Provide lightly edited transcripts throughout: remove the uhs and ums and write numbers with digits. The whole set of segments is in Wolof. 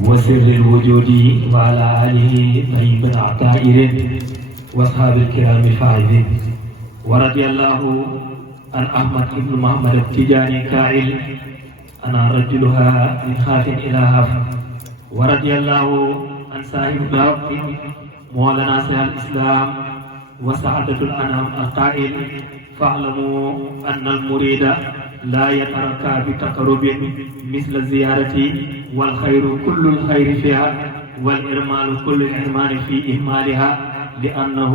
وسر الوجود وعلى آله طيب العطائر وأصحاب الكرام الفائزين ورضي الله عن أحمد بن محمد التجاني كائل أنا رجلها من خاف إلى هف ورضي الله عن صاحب الوقت مولانا شيخ الإسلام وسعادة الأنام القائل فاعلموا أن المريد لا يتركى بتقرب مثل الزيارة والخير كل الخير فيها والإرمال كل الإرمان في إهمالها لأنه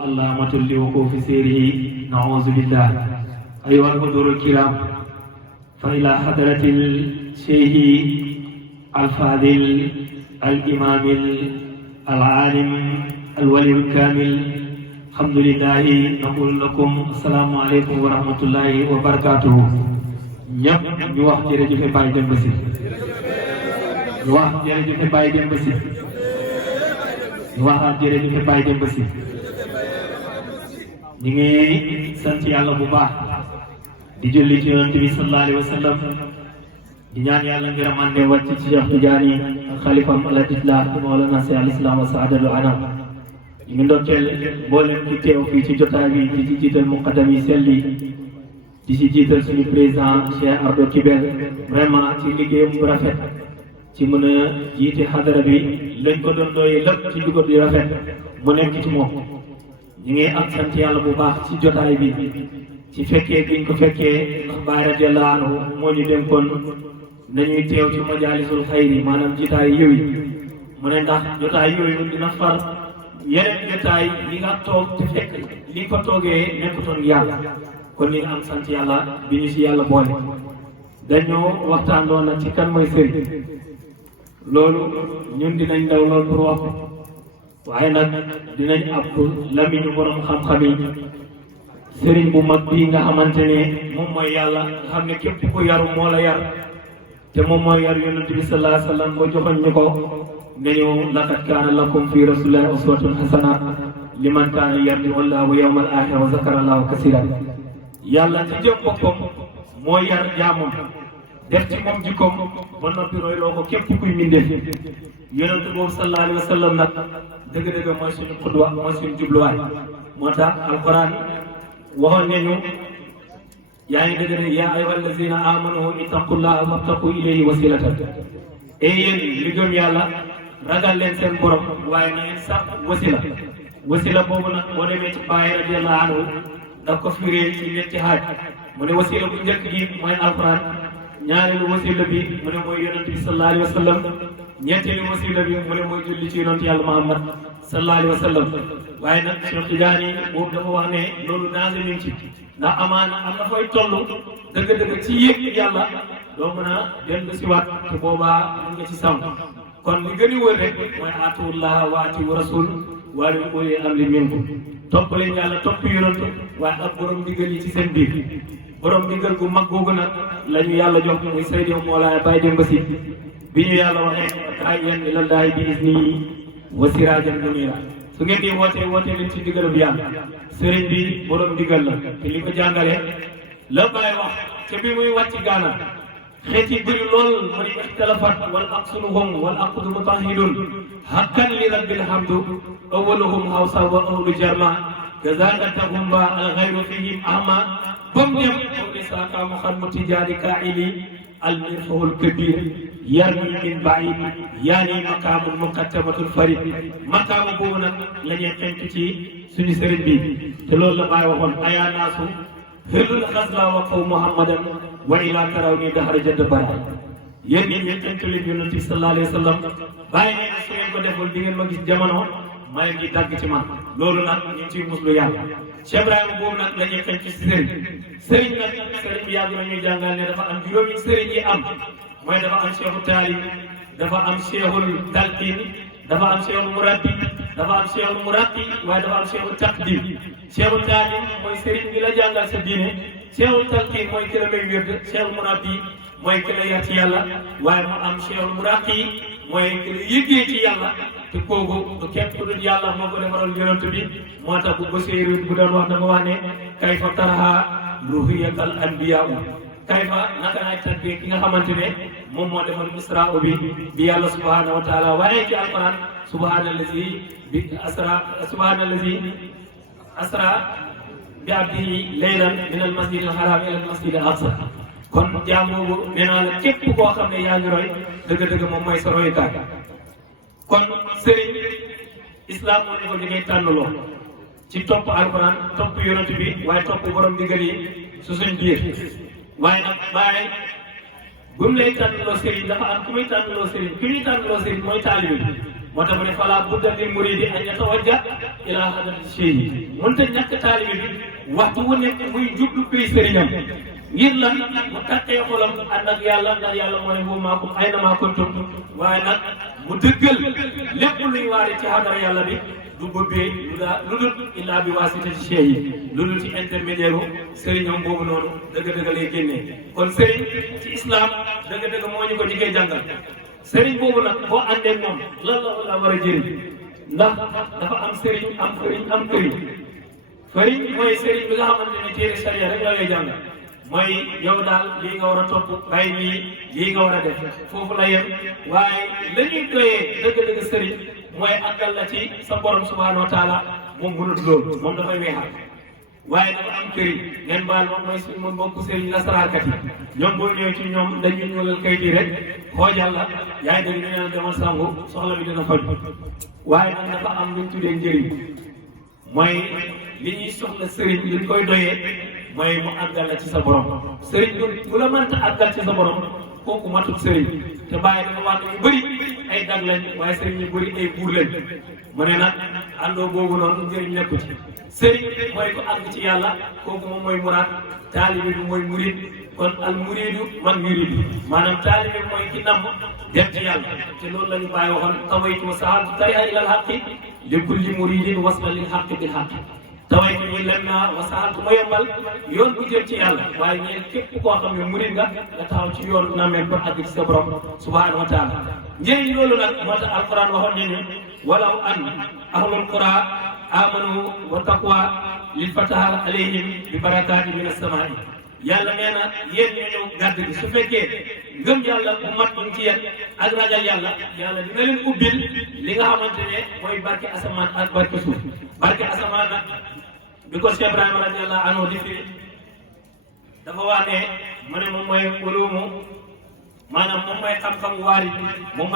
علامة لوقوف سيره نعوذ بالله. أيها الحضور الكرام، فإلى حضرة الشيخ الفاضل الإمام العالم الولي الكامل الحمد لله نقول لكم السلام عليكم ورحمة الله وبركاته. ñëpp ñu wax jërëjëf Baye Demba Sy ñu wax jërëjëf Baye Demba Sy ñu waxaat jërëjëf Baye Demba Sy. ñu ngi sant yàlla bu baax di julli ci yonent bi sallallahu alayhi wa sallam di ñaan yàlla ngërëm ànde wàcc ci Cheikh Tidiane xalifam aladillah Mawlana Cheikh al Islam wa saadatul anam. ñu ngi ndokkeel mboolem ci teew fii ci jotaay bi di ci jiital muqaddam yi sell yi di ci jiital suñu président Cheikh Ardo Kibel vraiment ci liggéeyam bu rafet ci mën a jiite xadara bi lañ ko doon doyee lépp ci dugal di rafet mu nekk ci moom. ñu ngi am sant yàlla bu baax ci jotaay bi ci fekkee giñ ko fekkee ndax Baay radiyallahu anhu moo ñu dénkoon nañuy teew ci majaalisul xayri maanaam jotaay yooyu mu ne ndax jotaay yooyu dina far yeneen jotaay li nga toog te fekk li ko toogee nekkutoon yàlla kon li nga am sant yàlla bi ñu si yàlla boole. dañoo waxtaan doon nag ci kan mooy sëriñ loolu ñun dinañ daw lool pour wax waaye nag dinañ ab lamiñu borom xam-xam yi sëriñ bu mag bii nga xamante ne moom mooy yàlla nga xam ne képp ku yaru moo la yar te moom mooy yar yonent bi sallallahu alayhi wa sallam ba joxoñ ñu ko ne ñu laqad kaana lakum fi rasulillahi uswatun hasana liman kaana yarju Allaha yawmal aaxira wa zakara Allaha kasiran. yàlla ci jëm boppam moo yar jaamam def ci moom jikkoom ba noppi royloo ko képp kuy mindee yonent boobu sallallahu alayhi wa sallam nag dëgg-dëgg mooy suñu xudwa mooy suñu jubluwaay. moo tax alquran waxoon nañu yaa ngi dëgg ne yaa ayyuha allazina amanu ittaqullaha wabtaqu ilayhi wasilatan et yéen li gëm yàlla ragal leen seen borom waaye na ngeen sax wasila boobu nag boo demee ci Baay radiyallahu anhu daf ko firee ci ñetti xaaj mu ne wasila bu njëkk gi mooy alquran ñaareelu wasila bi mu ne mooy yonent bi sallallahu alayhi wa sallam ñetteelu wasila bi mu ne mooy julli ci yonent yàlla Muhammad sallallahu alayhi wa sallam. waaye nag Cheikh Tidiane boobu dafa wax ne loolu naase mi ngi ci ndax amaana am na fay toll dëgg-dëgg ci yëg yàlla doo mën a dellu si waat te boobaa mën nga ci sàmm. kon li gën a wër rek mooy atiullaha wa atiu rasul wa ulil amri minkum topp leen yàlla topp yonent waaye ak borom ndigal yi ci seen biir. borom ndigal gu mag googu nag la ñu yàlla jox muy Seydi Mawlaana Baye Demba Sy bi ñu yàlla waxee daa'iyan ilallaahi bi iznihi wa siraajan muniira su ngeen di wootee leen ci ndigalu bi yàlla. sëriñ bi borom ndigal la te li ko jàngale la Baye wax te bi muy wàcc Gaana xeet yi bëri lool mu ne ixtalafat wal aqsuluhum wal aqdu mutahhidun haqqan li rabbil hamdu awwaluhum hawsa wa ahlu jarma kazaqatahum ba al ghayru fihim ahma bam dem li saaka Muhammad Tijaani kaili al mirfahul kabir yarmi min ba'id yaani maqaamul muqaddamatul farid maqaamu boobu nag la ñuy xenk ci suñu sëriñ bi te loolu la Baay waxoon ayaa naasu hëllul xasla wa qaw Muhammadan wa ila taraw ni dahara jadd bara yéen ñi ngeen xentulit yonent bi sallallahu alayhi wa sallam bàyyi ngeen su ngeen ko deful di ngeen ma gis jamono may ngi dagg ci man loolu nag ñu ngi ciy muslu yàlla. Cheikh Ibrahima boobu nag la ñuy xenk ci sëriñ nag sëriñ bi yàgg nañuy jàngal ne dafa am juróomi sëriñ yi am mooy dafa am cheikhu taalib dafa am cheikhul talqin dafa am cheikhul murabbi dafa am cheikhul murabbi waaye dafa am cheikhul taqdim. cheikhul taalib mooy sëriñ bi la jàngal sa diine cheikhul talqin mooy ki la may wérd cheikhul murabbi mooy ki la yar ci yàlla waaye mu am cheikhul murabbi mooy ki la yëggee ci yàlla te kooku du képp ku dul yàlla moo ko defaral yonent bi moo tax bu Basiiru bu doon wax dafa wax ne kayfa taraha ruhiyakal anbiyaa kayfa naka laay tàggee ki nga xamante ne moom moo defoon isra bi yàlla subhanahu wa taala waaye ci alquran subhanallazi asra bi abdihi laylan min al masjid al haram ila al masjid al aqsa kon jaam boobu nee naa la képp koo xam ne yaa ngi roy dëgg-dëgg moom mooy sa royukaay kon sëriñ islam moo ne ko di ngay tànnloo ci topp alquran topp yonent bi waaye topp borom digal yi su suñ biir waaye nag bàyyi bu mu lay tànnloo sëriñ dafa am ku muy tànnloo sëriñ ku ñuy tànnloo sëriñ mooy taalibe bi moo tax mu ne fala budda lil muridi an yatawajja ila hadrati cheikh mënta ñàkk taalibe bi waxtu wu nekk muy jublu kuy sëriñam ngir lan mu tàkkee xolam ànd ak yàlla ndax yàlla moo ne bu maakum ay na maa kuntum waaye nag mu dëggal lépp luy waare ci hadara yàlla bi du bëggee lu dul illaa bi waasitati cheikh yi lu dul ci intermédiaire sëriñam boobu noonu dëgg-dëgg lay génnee kon sëriñ ci islam dëgg-dëgg moo ñu ko jigee jàngal sëriñ boobu nag boo àndee moom lan la war a jëriñ ndax dafa am sëriñ am këriñ am këriñ fëriñ mooy sëriñ bi nga xamante ne téere sariya rek la lay jàngal mooy yow daal lii nga war a topp bàyyi lii nga war a def foofu la yem waaye la ñuy doyee dëgg-dëgg sëriñ mooy àggal la ci sa borom subhanahu wa taala moom mënut loolu moom dafay weexal waaye dafa am këriñ ngeen baal moom mooy suñu mbokku sëriñ nasaraankat yi ñoom boo ñëwee ci ñoom dañuy ñuulal kayit yi rek xoojal la yaay dégg ñu naan demal sangu soxla bi dina faj waaye nag dafa am luñ tuddee njëriñ mooy li ñuy soxla sëriñ liñ koy doyee mooy mu àggal la ci sa borom sëriñ bu la mënta àggal ci sa borom kooku matut sëriñ te bàyyi dafa wax ne ñu bëri ay dag lañ waaye sëriñ ñu bëri ay buur lañ mu ne nag àndoo boobu noonu njëriñ nekku ci sëriñ mooy ko àgg ci yàlla kooku moom mooy muraad taalibe bi mooy murid kon al muridu man yuridu maanaam taalibe mooy ki namm dem ci yàlla te loolu la ñu bàyyi waxoon tawaytu wa sahaltu tariqa ila al haqqi li kulli muridin wasla lil haqqi bil haqqi tawaytu ñu lem naa wa sahaltu ma yombal yoon bu jëm ci yàlla waaye ñeen képp koo xam ne murid nga taxaw ci yoon nameen ba àgg ci sa borom subhanahu wa taala njëriñ loolu nag moo tax alquran waxoon nañu walaw an ahlul qura amanu wa taqwa lil fataha alayhim bi barakaati min as-samaa'i yàlla nee na yéen ñoo ñëw gàdd gi su fekkee ngëm yàlla bu mat ñu ci yéen ak ragal yàlla yàlla dina leen ubbil li nga xamante ne mooy barke asamaan ak barke suuf barke asamaan nag bi ko Cheikh Ibrahima radiyallahu anhu di firi dafa wax ne mu ne moom mooy ulumu maanaam moom mooy xam-xam waari moom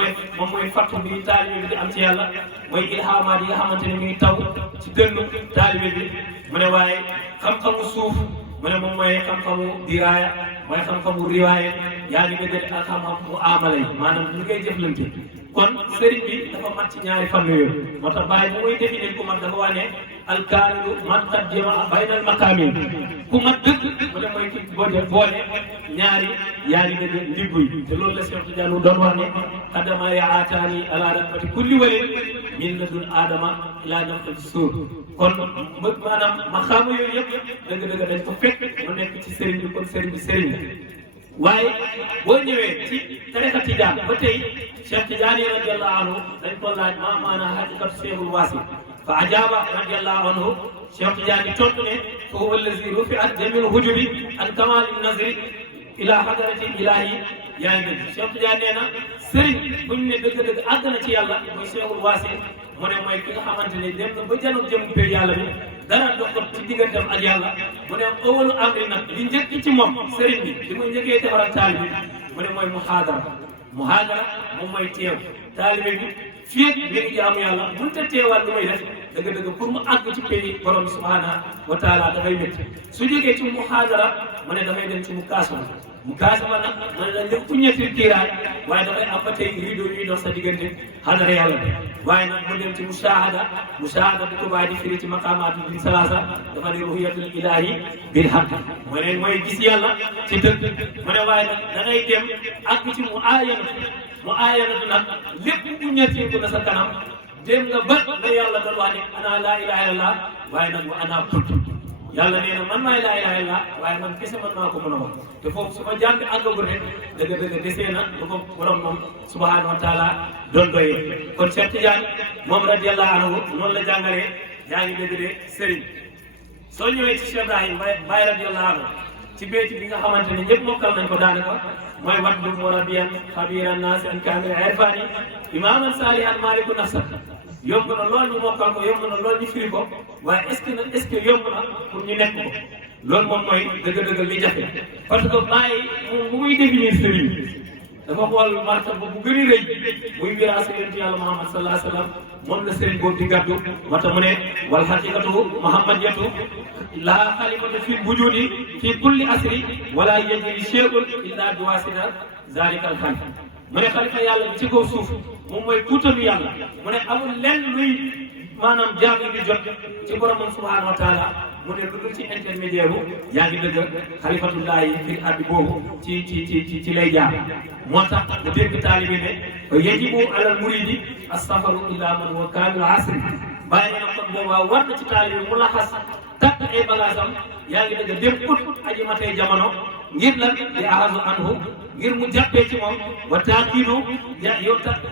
mooy fattu bi taalibe bi di am ci yàlla mooy ilhamaat yi nga xamante ne muy taw ci dënnu taalibe bi mu ne waaye xam-xamu suuf mu ne moom mooy xam-xamu diraaya mooy xam-xamu riwaaya yaa ngi dëgg ak xam-xam mu amala yi maanaam li ngay jëflante kon sëriñ bi dafa mat ci ñaari fànn yooyu moo tax bàyyi bu muy définir ku mat dafa wax ne alkaamilu man qad jamaa baynal maqaamin ku mat dëgg mu ne mooy ki boole ñaari yaa ngi dëgg ndiggu yi te loolu la Cheikh Tidiane doon wax ne qadama yaataani ala rakbati kulli walin min ladun aadama ilaa nafxati suur kon maanaam maqaama yooyu yëpp dëgg-dëgg dañ ko fekk mu nekk ci sëriñ bi kon sëriñ bi sëriñ la waaye boo ñëwee ci tariqa Tijaan ba tey Cheikh Tidiane radiyallahu anhu dañ ko laaj maa maanaa haqiqatu Cheikhul Waasi fa ajaaba radiyallahu anhu Cheikh Tidiane tontu ne fa huwa allazi rufi'at jamii'u hujubi an kamaali nazri ila hadrati ilahi yaa ngi dégg Cheikh Tidiane nee na sëriñ bu ñu ne dëgg-dëgg àgg na ci yàlla mooy Cheikhul Waasi mu ne mooy ki nga xamante ne dem na ba janoog jëm pay yàlla bi dara dox ko ci digganteem ak yàlla mu ne awalu amri nag li njëkk ci moom sëriñ bi li muy njëkkee defaral taalibe bi mu ne mooy muhaadara moom mooy teew taalibe bi fii ak mi ngi jaamu yàlla mënut a teewaat lu may def dëgg-dëgg pour mu àgg ci pays borom subhanahu wa taala dafay métti su jógee ci muhaadara mu ne dafay dem ci mu kaasama nag man la lépp ñetti kiiraay waaye dafay am ba tey rido ñuy dox sa diggante xadara yàlla bi waaye nag mu dem ci mushahada bu ko bàyyi di firi ci maqaamaatu bi salaasa dafa di ruhiyatul ilahi bil haqq mu ne mooy gis yàlla ci dëgg mu ne waaye nag da ngay dem àgg ci mu aayanatu nag lépp bu ñetti ko na sa kanam dem nga ba la yàlla doon wax ne ana laa ilaha illallah waaye nag wa ana kuntu yàlla nee na man maay laa ilaaha illallaah waaye man kese man maa ko mën a wax te foofu su ma jàng àggagul rek dëgg-dëgg desee na lu ko borom moom subhaanahu wa taala doon doyee kon Cheikh Tidiane moom radiyallahu anhu noonu la jàngalee yaa ngi dégg de sëriñ soo ñëwee ci Cheikh Ibrahim Baye radiyallahu anhu ci béyti bi nga xamante ni ñëpp mokkal nañ ko daanaka mooy watlu murabiyan xabiran naasi an kaamil irfani imaaman saalihan maaliku nafsa yomb na lool ñu mokkal ko yomb na lool ñu firi ko waaye est-ce que yomb na pour ñu nekk ko loolu moom mooy dëgg-dëgg li jafe parce que bàyyi moom bu muy définir sëriñ dafa xool martaba bu gën a rëy muy wiraasa yonent yàlla Muhammad sallallahu alayhi wa sallam moom la sëriñ boobu di gàddu moo tax mu ne wal xaqiqatu muhammadiyatu laa xalifata fi wujudi fi kulli asri wala yajri shay'un illa bi wasita zalika al xalifa mu ne xalifa yàlla bi ci kaw suuf moom mooy kuutalu yàlla mu ne amul lenn luy maanaam jaam yi di jot ci boromam subhanahu wa taala mu ne lu dul ci intermédiaire bu yaa ngi dëgg xalifatullahi fil ardi boobu ci lay jaar moo tax mu dégg taalibi ne yajibu alal muridi as-safaru ila man huwa kaamil asri bàyyi na kon boobaa war na ci taalibi mu laxas takk ay bagaasam yaa ngi dëgg dem ut aji matee jamono ngir lan di ahazu anhu ngir mu jàppee ci moom wa taakiinu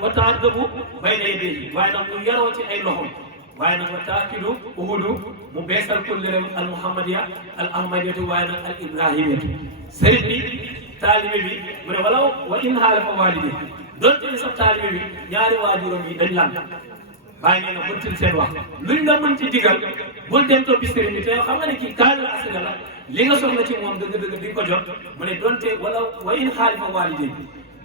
wa taaddabu bayna yadayhi waaye nag mu yaroo ci ay loxo waaye nag wa taakidu uhudu mu beesal kulleem al muhammadiya al ahmadiyatu waaye nag al ibrahimiyatu sëriñ bi taalibe bi mu ne wala wa in xaalafa waalidi doonte ni sax taalibe bi ñaari waajuram yi dañ lan bàyyi nee na bëntil seen wax luñ la mën ci digal bul dem toppi sëriñ bi te xam nga ne kii kaamil asri la li nga soxla ci moom dëgg-dëgg di ko jot mu ne doonte wala wa in xaalifa waalidi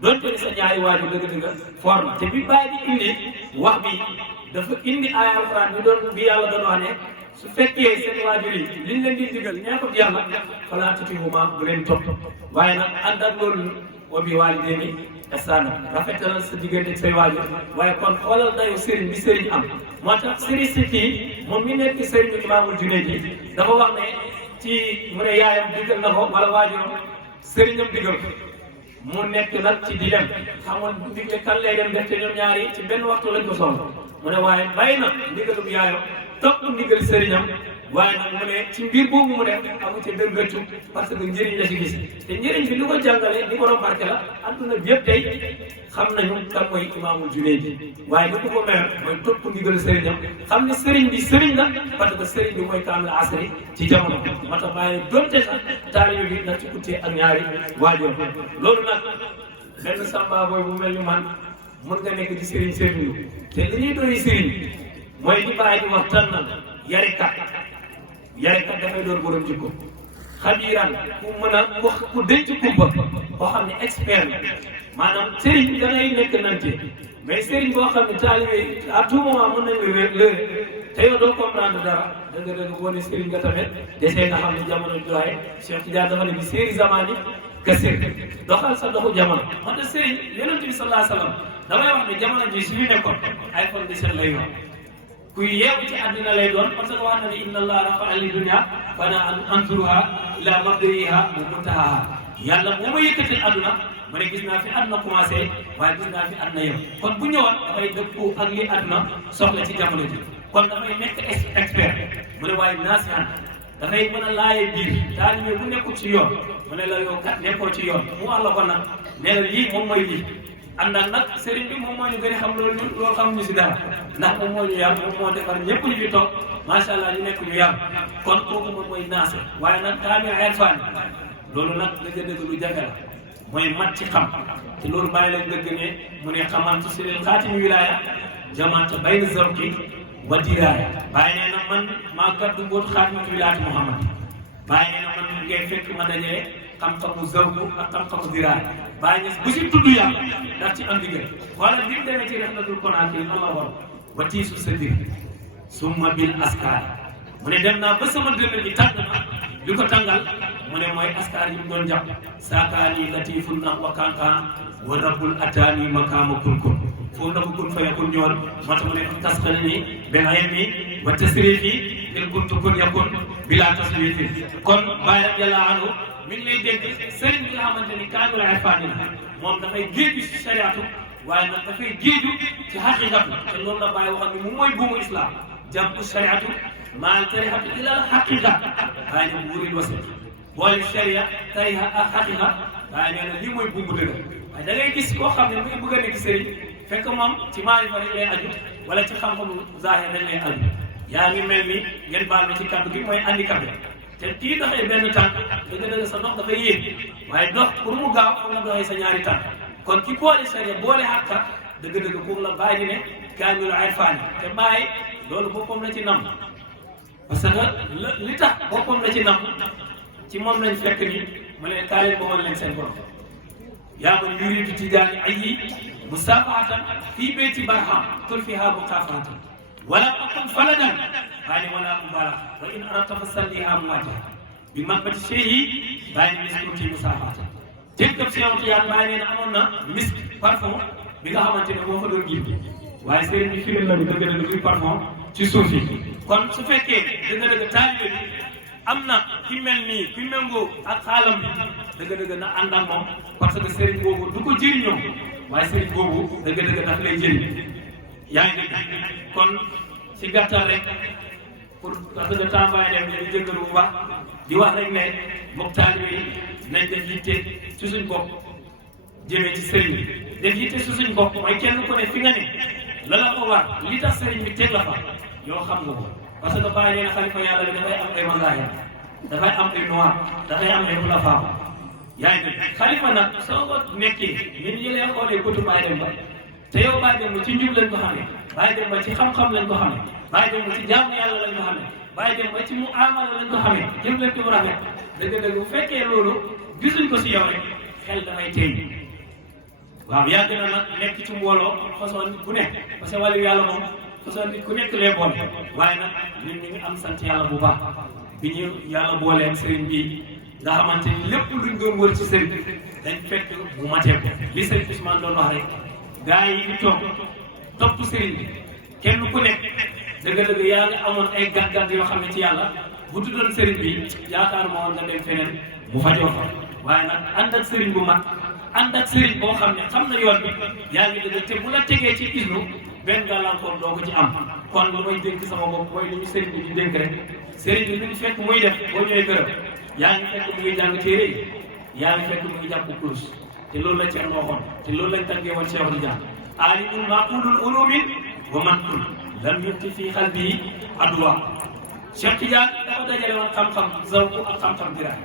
doonte ni sa ñaari waajur dëgg-dëgg for na te bi bàyyi di indi wax bi dafa indi aaya alquran bi yàlla doon wax ne su fekkee seen waajur yi liñ leen di digal neexut yàlla falaa tutiihumaa bu leen topp waaye nag ànd ak loolu wa bi waalidayni ihsaana rafetalal sa diggante ak say waajur waaye kon xoolal dayu sëriñ bi sëriñ am moo tax sëriñ si kii moom mi nekk sëriñu imaamul Junayd ji dafa wax ne ci mu ne yaayam digal na ko wala waajuram sëriñam digal ko mu nekk nag ci di dem xamoon digle kan lay dem def te ñoom ñaari ci benn waxtu lañ ko soxla mu ne waaye bàyyi na ndigalum yaayam topp ndigal sëriñam waaye nag mu ne ci mbir boobu mu def amu ci benn rëccu parce que njëriñ la ci gis te njëriñ bi li ko jàngale li ko doon barke la adduna bi yëpp tey xam nañu kan mooy imaamul Junayd waaye li ko mer mooy topp ndigal sëriñam xam ne sëriñ bi sëriñ la parce que sëriñ bi mooy kaamil asri ci jamono moo tax bàyyi doonte sax taalibe bi nag ci kuttee ak ñaari waajur loolu nag benn samba booy bu mel ni man mën nga nekk ci sëriñ sëriñ te li ñuy doy sëriñ mooy li bàyyi di wax tànnal yarekat dafay doon borom jikko xabiiraan ku mën a wax ku denc kumpa koo xam ne expert la maanaam sëriñ da ngay nekk nante mais sëriñ boo xam ne taalibe à tout moment mën nañu lëre te yow doo comprendre dara dëgg boo ne sëriñ nga tamit desee nga xam ne jamono joxe Cheikh Tidiane dafa ne bi séeri zamani kasir doxal sa doxu jamono man de sëriñ yonent bi sallallahu alayhi wa sallam damay wax ne jamono ji su ñu nekkoon ay condition lay yoon kuy yeewu ci àddina lay doon parce que wax na ne inna allaha rafa'a li dunya fana anzuruha ila mabdaiha wa muntahaha yàlla moo ma yëkkatil àdduna ma ne gis naa fi àdduna commencé waaye gis naa fi àdduna yem kon bu ñëwaat dafay dëppoo ak li àdduna soxla ci jamono ji kon dafay nekk expert mu ne waaye naasihan dafay mën a laaye biir taalibe bu nekkul ci yoon mu ne la yow kat nekkoo ci yoon mu wax la ko nag ne la lii moom mooy lii ànd ak nag sëriñ bi moom moo ñu gën a xam loolu xamuñu si dara ndax moom moo ñu yar moom moo defar ñëpp ñu fi toog macha allah ñu nekk ñu yar kon kooku moom mooy naase waaye nag kaamil irfaan loolu nag dëgg-dëgg lu jafe la mooy mat ci xam te loolu bàyyi lañ dëgg ne mu ne xamante si leen xaatimi wilaaya jamaata bayna zawki wa diraaya bàyyi nee na man maa gàddu mbootu xaatimi wilaayati Muhammad bàyyi nee na man ngay fekk ma dajee xam-xamu zawku ak xam-xamu diraaya bàyyi nga bu si tudd yàlla ndax ci am digal wala bi mu demee ci Rihlatul Konaakiri ama war wa tiisu sa dir summa bil askar mu ne dem naa ba sama dënn bi tàgg na li ko tàngal mu ne mooy askar yi mu doon jàpp saakaani latifun na wa kankaan wa rabbul ataani makaama kunkun foofu na ko kun fa yakun ñoon moo tax mu ne tasxal ni benn ayam yi wa tasrifi il kuntu kun yakun bila tasrifi kon bàyyi yàlla anu mi ngi lay dégg sëriñ bi nga xamante ni kaamil irfaan la moom dafay géeju ci shariatu waaye nag dafay géeju ci xaqiqatu te loolu la bàyyi waxam ni moom mooy buumu islam jàpp shariatu maal tarixatu ila al xaqiqa waaye nag wuril wasa boole sharia tarixa ak xaqiqa waaye nee na lii mooy buumu dëgg waaye da ngay gis koo xam ne mu ngi bëgg a nekk sëriñ fekk moom ci maarifa dañ lay aju wala ci xam-xamu zaahir dañ lay aju yaa ngi mel ni ngeen baal ma ci kàddu gi mooy handicapé te kii doxee benn tànk dëgg-dëgg sa dox dafay yéeg waaye dox pour mu gaaw foog nga doxee sa ñaari tànk kon ki boole sariya boole xàqa dëgg-dëgg pour la bàyyi di ne kaamilu irfaan te bàyyi loolu boppam la ci nam parce que li tax boppam la ci nam ci moom lañ fekk ni mu ne kaa leen ba wan leen seen borom yaa man yuridu tijaani ayi musaafahatan fii beyti barham kul fiha muqaafatan wala akun faladan bàyyi wala mubalax wa in arata fa salliha muwajaha bi makbati cheyi bàyyi miskuti musaafahatan jëkkëb Cheikh Tidiane bàyyi nee na amoon na misk parfum bi nga xamante ne moo fa doon gindi waaye sëriñ bi firil la bi dëgg-dëgg luy parfum ci suuf yi kon su fekkee dëgg-dëgg taalibe bi am na ki mel nii ki méngoo ak xaalam bi dëgg-dëgg na ànd ak moom parce que sëriñ boobu du ko jëriñoo waaye sëriñ boobu dëgg-dëgg daf lay jëriñ yaa ngi dégg kon si gàttal rek pour parce que temps bàyyi dem ñu jëggalu bu baax di wax rek ne mbokk taalibe yi nañ def yitte ci suñ bopp jëmee ci sëriñ bi def yitte ci suñ bopp mooy kenn ku ne fi nga ne la la ko war li tax sëriñ bi teg la fa yoo xam nga ko parce que bàyyi leen xalifa yàlla bi dafay am ay magaaya dafay am ay noir dafay am ay xulafaa yaa ngi dégg xalifa nag soo ko nekkee ñun ñu leen xoolee bëtu bàyyi dem ba te yow bàyyi dem ba ci njub lañ ko xamee bàyyi dem ba ci xam-xam lañ ko xamee bàyyi dem ba ci jaamu yàlla lañ ko xamee bàyyi dem ba ci mu amala lañ ko xamee jëm leen bu rafet dëgg-dëgg bu fekkee loolu gisuñ ko si yow rek xel dafay teey waaw yàgg na nag nekk ci mbooloo façon nit bu nekk parce que wàllu yàlla moom façon nit ku nekk lee bool waaye nag ñun ñu ngi am sant yàlla bu baax bi ñu yàlla booleen sëriñ bi nga xamante ni lépp luñ doon wër ci sëriñ dañ fekk bu matee ko li sëriñ Ousmane doon wax rek gars yi di toog topp sëriñ bi kenn ku nekk dëgg-dëgg yaa ngi amoon ay gàtt-gàtt yoo xam ne ci yàlla bu tuddoon sëriñ bi yaakaar moo nga dem feneen bu fajoo fa waaye nag ànd ak sëriñ bu mag ànd ak sëriñ boo xam ne xam na yoon bi yaa ngi dëgg te bu la tegee ci isnu benn gàllankoor doo ko ci am kon lu may dénk sama bopp mooy li ñu sëriñ bi di dénk rek sëriñ bi lu ñu fekk muy def boo ñëwee gërëm yaa ngi fekk mu ngi jàng téere yi yaa ngi fekk mu ngi jàpp kurus te loolu lañ Ceerno waxoon te loolu lañ tàggee woon Cheikh Tidiane aalimun maqulul ulumin wa man lam yutti fii qalbi adwa Cheikh Tidiane dafa dajale woon xam-xam zawku ak xam-xam diraay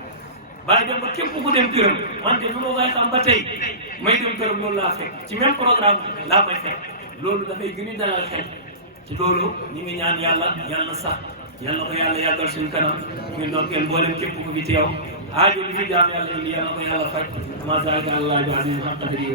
bàyyi dem ba képp ku dem këram man de lu ma koy xam ba tey may dem këram loolu laa fekk ci même programme laa koy fekk loolu dafay gën a dalal xel ci loolu ñu ngi ñaan yàlla na sax yàlla ko yàlla yàggal suñu kanam ñu ngi ndokkeel mboolem képp ku fi teew aajo li fi jaam yàlla indi yàlla ko yàlla faj ma zaaka allah bi aziz xaqadri